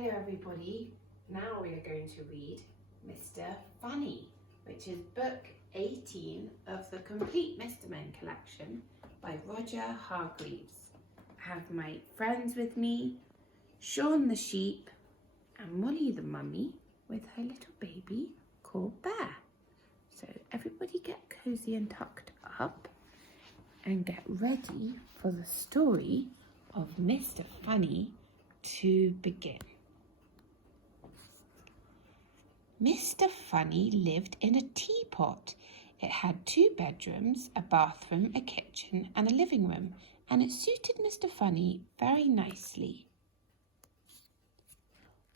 Hello everybody, now we are going to read Mr. Funny, which is book 18 of the complete Mr. Men collection by Roger Hargreaves. I have my friends with me, Sean the sheep and Molly the mummy with her little baby called Bear. So everybody get cozy and tucked up and get ready for the story of Mr. Funny to begin. Mr. Funny lived in a teapot. It had 2 bedrooms, a bathroom, a kitchen and a living room, and it suited Mr. Funny very nicely.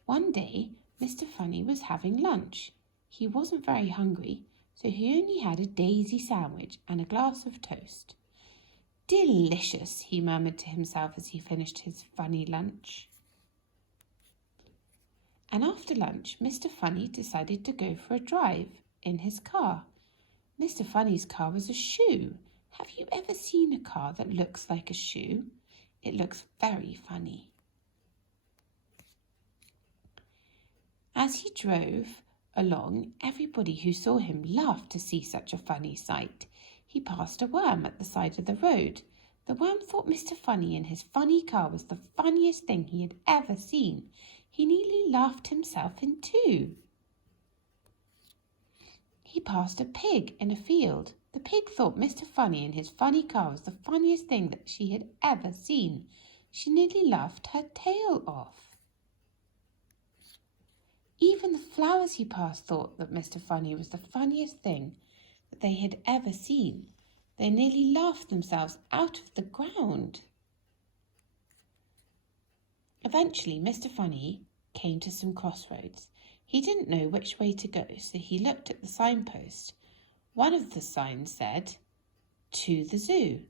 One day, Mr. Funny was having lunch. He wasn't very hungry, so he only had a daisy sandwich and a glass of toast. "Delicious," he murmured to himself as he finished his funny lunch. And after lunch, Mr. Funny decided to go for a drive in his car. Mr. Funny's car was a shoe. Have you ever seen a car that looks like a shoe? It looks very funny. As he drove along, everybody who saw him laughed to see such a funny sight. He passed a worm at the side of the road. The worm thought Mr. Funny in his funny car was the funniest thing he had ever seen. He nearly laughed himself in two. He passed a pig in a field. The pig thought Mr. Funny in his funny car was the funniest thing that she had ever seen. She nearly laughed her tail off. Even the flowers he passed thought that Mr. Funny was the funniest thing that they had ever seen. They nearly laughed themselves out of the ground. Eventually, Mr. Funny came to some crossroads. He didn't know which way to go, so he looked at the signpost. One of the signs said, "To the zoo."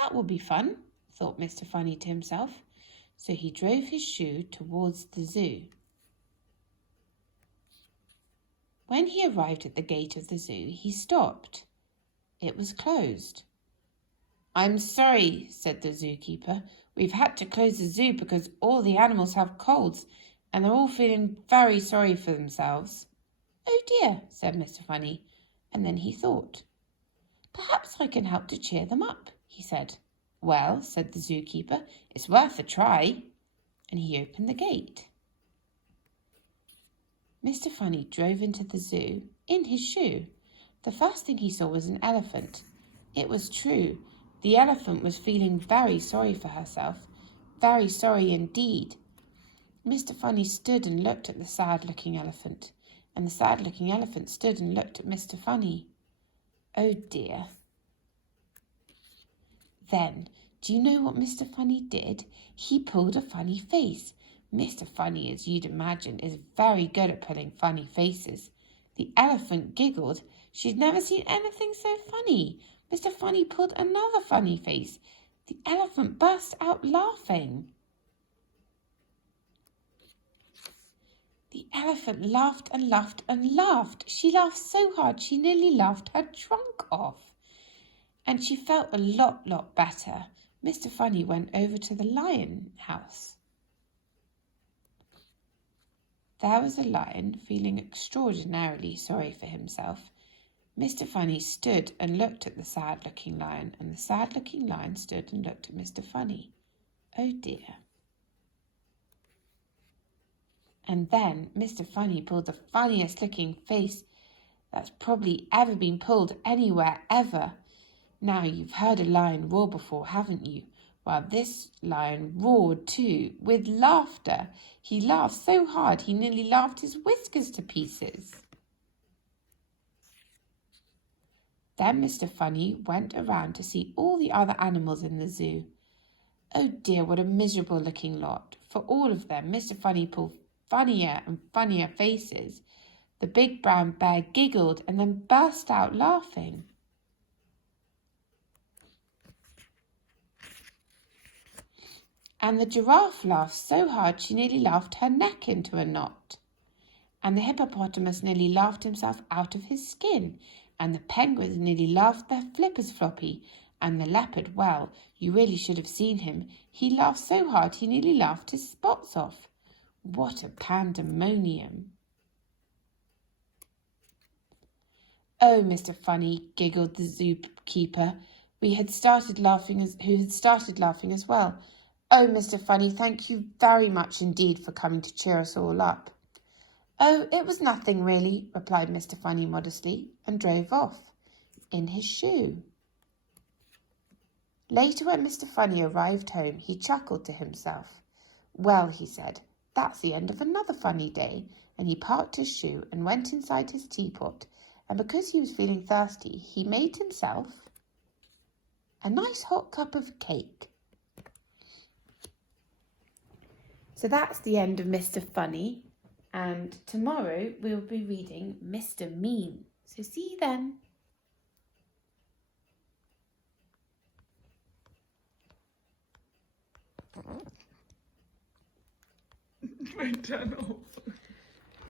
"That will be fun," thought Mr. Funny to himself. So he drove his shoe towards the zoo. When he arrived at the gate of the zoo, he stopped. It was closed. "I'm sorry," said the zookeeper. "We've had to close the zoo because all the animals have colds and they're all feeling very sorry for themselves." "Oh dear," said Mr. Funny, and then he thought, "Perhaps I can help to cheer them up," he said. "Well," said the zookeeper, "it's worth a try." And he opened the gate. Mr. Funny drove into the zoo in his shoe. The first thing he saw was an elephant. It was true. The elephant was feeling very sorry for herself, very sorry indeed. Mr. Funny stood and looked at the sad-looking elephant, and the sad-looking elephant stood and looked at Mr. Funny. Oh dear. Then, do you know what Mr. Funny did? He pulled a funny face. Mr. Funny, as you'd imagine, is very good at pulling funny faces. The elephant giggled. She'd never seen anything so funny. Mr. Funny pulled another funny face. The elephant burst out laughing. The elephant laughed and laughed and laughed. She laughed so hard she nearly laughed her trunk off. And she felt a lot better. Mr. Funny went over to the lion house. There was a lion feeling extraordinarily sorry for himself. Mr. Funny stood and looked at the sad-looking lion, and the sad-looking lion stood and looked at Mr. Funny. Oh dear. And then Mr. Funny pulled the funniest looking face that's probably ever been pulled anywhere ever. Now, you've heard a lion roar before, haven't you? Well, this lion roared too, with laughter. He laughed so hard he nearly laughed his whiskers to pieces. Then Mr. Funny went around to see all the other animals in the zoo. Oh dear, what a miserable looking lot. For all of them, Mr. Funny pulled funnier and funnier faces. The big brown bear giggled and then burst out laughing. And the giraffe laughed so hard she nearly laughed her neck into a knot. And the hippopotamus nearly laughed himself out of his skin. And the penguins nearly laughed their flippers floppy. And the leopard, well, you really should have seen him. He laughed so hard he nearly laughed his spots off. What a pandemonium. Oh, Mr. Funny, giggled the zookeeper, who had started laughing as well. Oh, Mr. Funny, thank you very much indeed for coming to cheer us all up. Oh, it was nothing really, replied Mr. Funny modestly, and drove off in his shoe. Later, when Mr. Funny arrived home, he chuckled to himself. Well, he said, that's the end of another funny day, and he parked his shoe and went inside his teapot, and because he was feeling thirsty, he made himself a nice hot cup of cake. So that's the end of Mr. Funny, and tomorrow we'll be reading Mr. Mean. So see you then. My channel.